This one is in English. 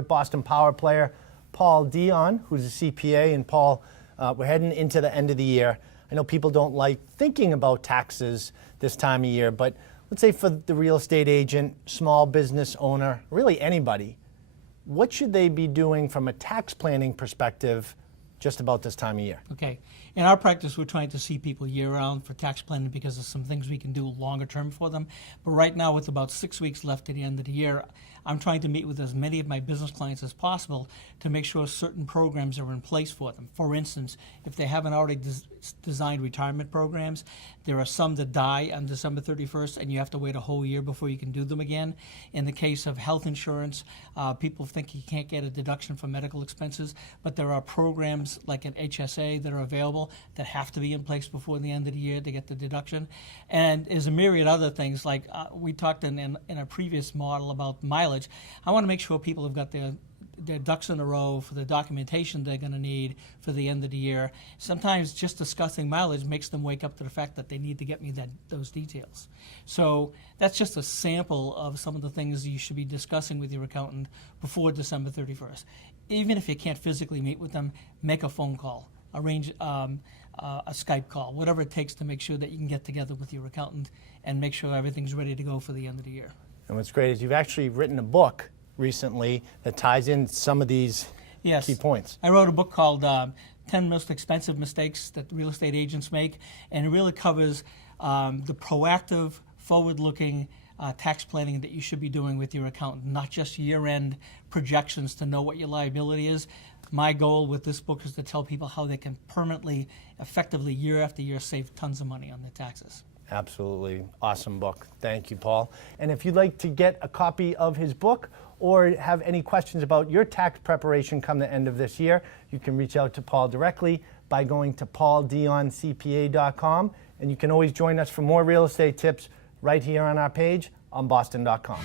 with Boston Power player Paul Dion, who's a CPA. And Paul, we're heading into the end of the year. I know people don't like thinking about taxes this time of year, but let's say for the real estate agent, small business owner, really anybody, what should they be doing from a tax planning perspective just about this time of year? Okay. In our practice, we're trying to see people year-round for tax planning because of some things we can do longer term for them. But right now, with about 6 weeks left to the end of the year, I'm trying to meet with as many of my business clients as possible to make sure certain programs are in place for them. For instance, if they haven't already designed retirement programs, there are some that die on December 31st, and you have to wait a whole year before you can do them again. In the case of health insurance, people think you can't get a deduction for medical expenses, but there are programs like an HSA that are available that have to be in place before the end of the year to get the deduction. And there's a myriad other things, like we talked in a previous model about mileage. I want to make sure people have got their ducks in a row for the documentation they're going to need for the end of the year. Sometimes just discussing mileage makes them wake up to the fact that they need to get me those details. So that's just a sample of some of the things you should be discussing with your accountant before December 31st. Even if you can't physically meet with them, make a phone call, arrange a Skype call, whatever it takes to make sure that you can get together with your accountant and make sure everything's ready to go for the end of the year. And what's great is you've actually written a book recently that ties in some of these key points. I wrote a book called 10 Most Expensive Mistakes That Real Estate Agents Make, and it really covers the proactive, forward-looking tax planning that you should be doing with your accountant, not just year-end projections to know what your liability is. My goal with this book is to tell people how they can permanently, effectively, year after year, save tons of money on their taxes. Absolutely. Awesome book. Thank you, Paul. And if you'd like to get a copy of his book or have any questions about your tax preparation come the end of this year, you can reach out to Paul directly by going to pauldioncpa.com. And you can always join us for more real estate tips right here on our page on boston.com.